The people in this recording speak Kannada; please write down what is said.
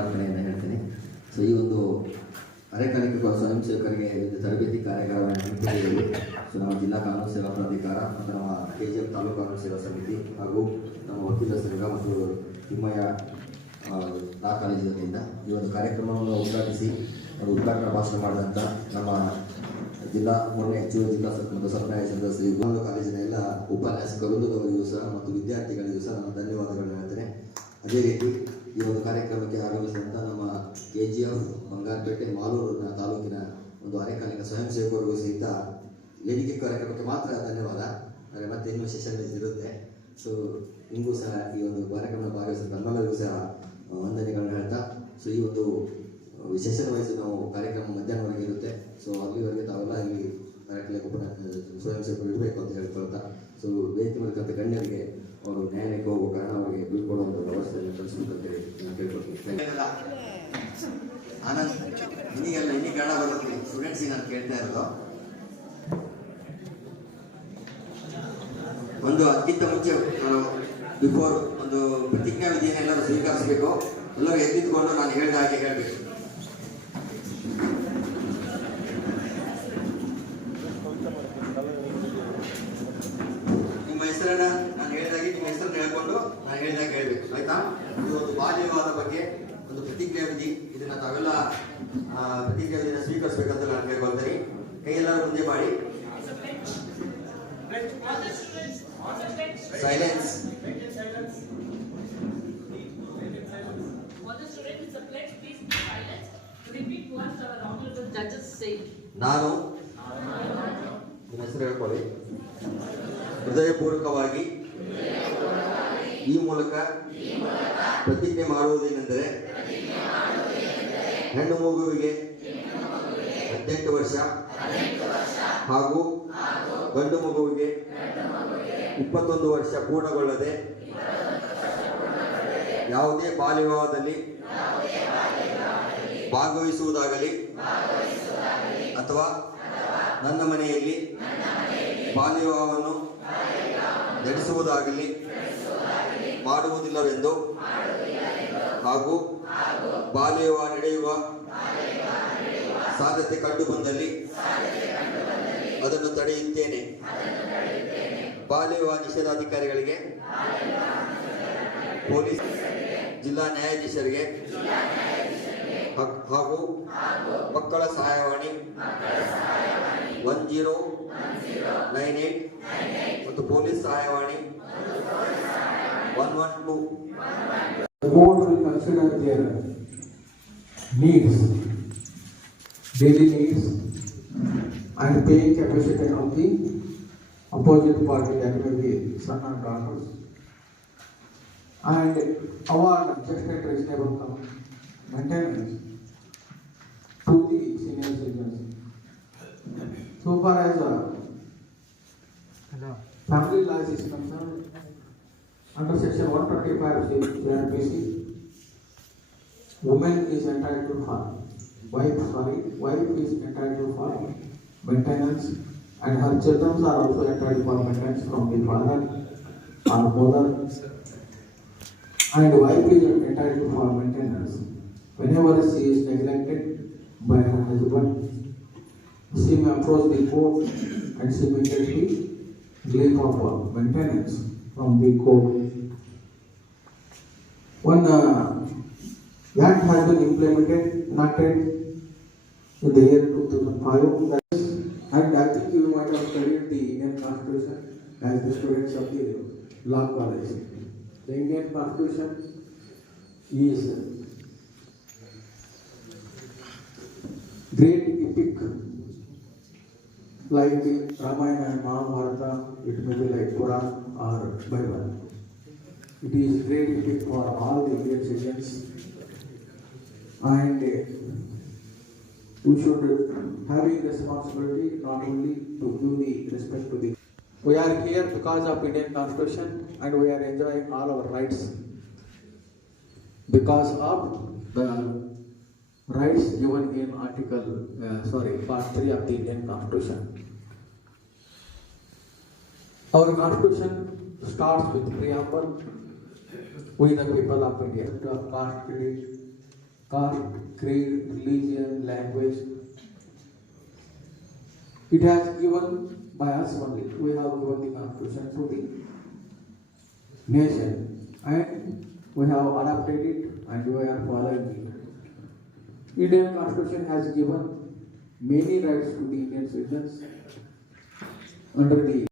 ಶುಭಾರಂಭಣೆಯನ್ನು ಹೇಳ್ತೀನಿ. ಸೊ ಈ ಒಂದು ಅರೆಕಾಲಿಕ ಸ್ವಯಂ ಸೇವಕರಿಗೆ ತರಬೇತಿ ಕಾರ್ಯಕ್ರಮವನ್ನು ಹಮ್ಮಿಕೊಂಡಿದ್ದೀವಿ. ಸೊ ನಮ್ಮ ಜಿಲ್ಲಾ ಕಾನೂನು ಸೇವಾ ಪ್ರಾಧಿಕಾರ ಮತ್ತು ನಮ್ಮ KGF ತಾಲೂಕು ಕಾನೂನು ಸೇವಾ ಸಮಿತಿ ಹಾಗೂ ನಮ್ಮ ವಕೀಲ ಸಂಘ ಮತ್ತು ತಿಮ್ಮಯ್ಯ ಲಾ ಕಾಲೇಜಿನಿಂದ ಈ ಒಂದು ಕಾರ್ಯಕ್ರಮವನ್ನು ಉದ್ಘಾಟಿಸಿ ಉದ್ಘಾಟನಾ ಭಾಷಣ ಮಾಡಿದಂಥ ನಮ್ಮ ಜಿಲ್ಲಾ ಮೊನ್ನೆ ಹೆಚ್ಚುವರಿ ಜಿಲ್ಲಾ ಮತ್ತು ಸಪ್ಲಾಯ ಸದಸ್ಯರು ವಿಭಾಗ ಕಾಲೇಜಿನ ಎಲ್ಲ ಉಪನ್ಯಾಸಕವರಿಗೂ ಸಹ ಮತ್ತು ವಿದ್ಯಾರ್ಥಿಗಳಿಗೂ ಸಹ ನಾನು ಧನ್ಯವಾದಗಳನ್ನು ಹೇಳ್ತೇನೆ. ಅದೇ ರೀತಿ ಈ ಒಂದು ಕಾರ್ಯಕ್ರಮಕ್ಕೆ ಆಗಮಿಸಿದಂಥ ನಮ್ಮ KGF ಬಂಗಾರಪೇಟೆ ಮಾಲೂರು ತಾಲೂಕಿನ ಒಂದು ಅರೆಕಾಲಿಕ ಸ್ವಯಂ ಸೇವಕರಿಗೂ ಸಹಿತ ವೇದಿಕೆ ಕಾರ್ಯಕ್ರಮಕ್ಕೆ ಮಾತ್ರ ಧನ್ಯವಾದ. ಆದರೆ ಮತ್ತೆ ಇನ್ನೂ ಸೆಷನ್ ಇರುತ್ತೆ. ಸೊ ನಿಮಗೂ ಸಹ ಈ ಒಂದು ಕಾರ್ಯಕ್ರಮದ ಭಾಗವಹಿಸಿದ ನಮ್ಮೆಲ್ಲರಿಗೂ ಸಹ ವಂದನೆಗಳನ್ನು ಹೇಳ್ತಾ, ಸೊ ಈ ಒಂದು ವಿಶೇಷ ವಹಿಸಿ ನಾವು ಕಾರ್ಯಕ್ರಮ ಮಧ್ಯಾಹ್ನವರೆಗೆ ಇರುತ್ತೆ. ಸೊ ಅಲ್ಲಿವರೆಗೆ ತಾವೆಲ್ಲ ಇಲ್ಲಿ ಅರೆಕಾಲಿಕ ಸ್ವಯಂ ಸೇವಕರು ಇರಬೇಕು ಅಂತ ಹೇಳ್ಕೊಳ್ತಾ, ಸೊ ವೇದಿಕೆ ಮೂಲಕ ಗಣ್ಯರಿಗೆ ಅವರು ನ್ಯಾಯಾಲಯಕ್ಕೆ ಹೋಗುವ ಕಾರಣ ಅವರಿಗೆ ಬೀಳ್ಕೊಡುವಂಥ ವ್ಯವಸ್ಥೆಯನ್ನು ಕಲಿಸಬೇಕಂತೇಳಿ ನಾನು ಕೇಳ್ಕೊಳ್ತೀನಿ. ಆನಂದ್ ಇನ್ನೀಗೆಲ್ಲ ಕನ್ನಡ ಬರುತ್ತೆ ಸ್ಟೂಡೆಂಟ್ಸಿಗೆ ನಾನು ಕೇಳ್ತಾ ಇರೋದು, ಒಂದು ಅದಕ್ಕಿಂತ ಮುಂಚೆ ನಾನು ಬಿಫೋರ್ ಒಂದು ಪ್ರತಿಜ್ಞಾ ವಿಧಿಯನ್ನು ಎಲ್ಲರೂ ಸ್ವೀಕರಿಸಬೇಕು. ಎಲ್ಲರೂ ಎದ್ದಿದ್ಕೊಂಡು ನಾನು ಹೇಳಿದ ಹಾಗೆ ಹೇಳಬೇಕು. ನಿಮ್ಮ ಹೆಸರನ್ನ ನಾನು ಹೇಳಿದಾಗೆ ನಿಮ್ಮ ಹೆಸರನ್ನ ಹೇಳ್ಕೊಂಡು ನಾನು ಹೇಳಿದಾಗ ಹೇಳ್ಬೇಕು, ಆಯ್ತಾ? ಇದು ಒಂದು ಬಾಲ್ಯ ವಿವಾಹದ ಬಗ್ಗೆ ಒಂದು ಪ್ರತಿಜ್ಞಾ ವಿಧಿ. ಇದನ್ನ ತಾವೆಲ್ಲ ಪ್ರತಿಜ್ಞಾ ವಿಧಿನ ಸ್ವೀಕರಿಸಬೇಕಂತ ನಾನು ಕೇಳ್ಕೊಳ್ತೀನಿ. ಕೈ ಎಲ್ಲರೂ ಮುಂದೆ ಮಾಡಿ. Silence. ನಾನು ನಿಮ್ಮ ಹೆಸರು ಹೇಳ್ಕೊಳ್ಳಿ. ಹೃದಯಪೂರ್ವಕವಾಗಿ ಈ ಮೂಲಕ ಪ್ರತಿಜ್ಞೆ ಮಾಡುವುದೇನೆಂದರೆ ಹೆಣ್ಣು ಮಗುವಿಗೆ 18 ವರ್ಷ ಹಾಗೂ ಗಂಡು ಮಗುವಿಗೆ 21 ವರ್ಷ ಪೂರ್ಣಗೊಳ್ಳದೆ ಯಾವುದೇ ಬಾಲ್ಯ ವಿವಾಹದಲ್ಲಿ ಭಾಗವಹಿಸುವುದಾಗಲಿ ಅಥವಾ ನನ್ನ ಮನೆಯಲ್ಲಿ ಬಾಲ್ಯ ವಿವಾಹವನ್ನು ನಡೆಸುವುದಾಗಲಿ ಮಾಡುವುದಿಲ್ಲವೆಂದು ಹಾಗೂ ಬಾಲ್ಯ ವಿವಾಹ ನಡೆಯುವ ಸಾಧ್ಯತೆ ಕಂಡು ಬಂದಲ್ಲಿ ಅದನ್ನು ತಡೆಯುತ್ತೇನೆ. ಬಾಲ್ಯ ವಿವಾಹ ನಿಷೇಧಾಧಿಕಾರಿಗಳಿಗೆ, ಪೊಲೀಸ್ ಜಿಲ್ಲಾ ನ್ಯಾಯಾಧೀಶರಿಗೆ ಹಾಗೂ ಮಕ್ಕಳ ಸಹಾಯವಾಣಿ 1098 ಮತ್ತು ಪೊಲೀಸ್ ಸಹಾಯವಾಣಿ 112. The court will consider their needs, daily needs, and paying capacity of the opposite party, that may be son or daughters, and award just and reasonable maintenance to the senior citizens. So far as family law is concerned, under section 125 CRPC, woman is entitled for wife is entitled for maintenance, and her children are also entitled for maintenance from the father or mother, and wife is entitled for maintenance whenever she is neglected by her husband. She may approach the court and she may get the leave of maintenance from the court. One act has been enacted in the year 2005, and I think you might have studied the Indian Constitution as the students of the law college. The Indian Constitution is great epic, like Ramayana and Mahabharata. It may be like Quran or Bible. It is great epic for all the Indian citizens, and we should have a responsibility not only to give the respect to the. We are here because of Indian Constitution, and we are enjoying all our rights because of the rights given in part 3 of the Indian Constitution. Our Constitution starts with preamble: we the people of India, caste, creed, caste, creed, religion, language. It has given by us only. We have given the constitution to the nation and we have adopted it and we are following it. Indian constitution has given many rights to the Indian citizens under the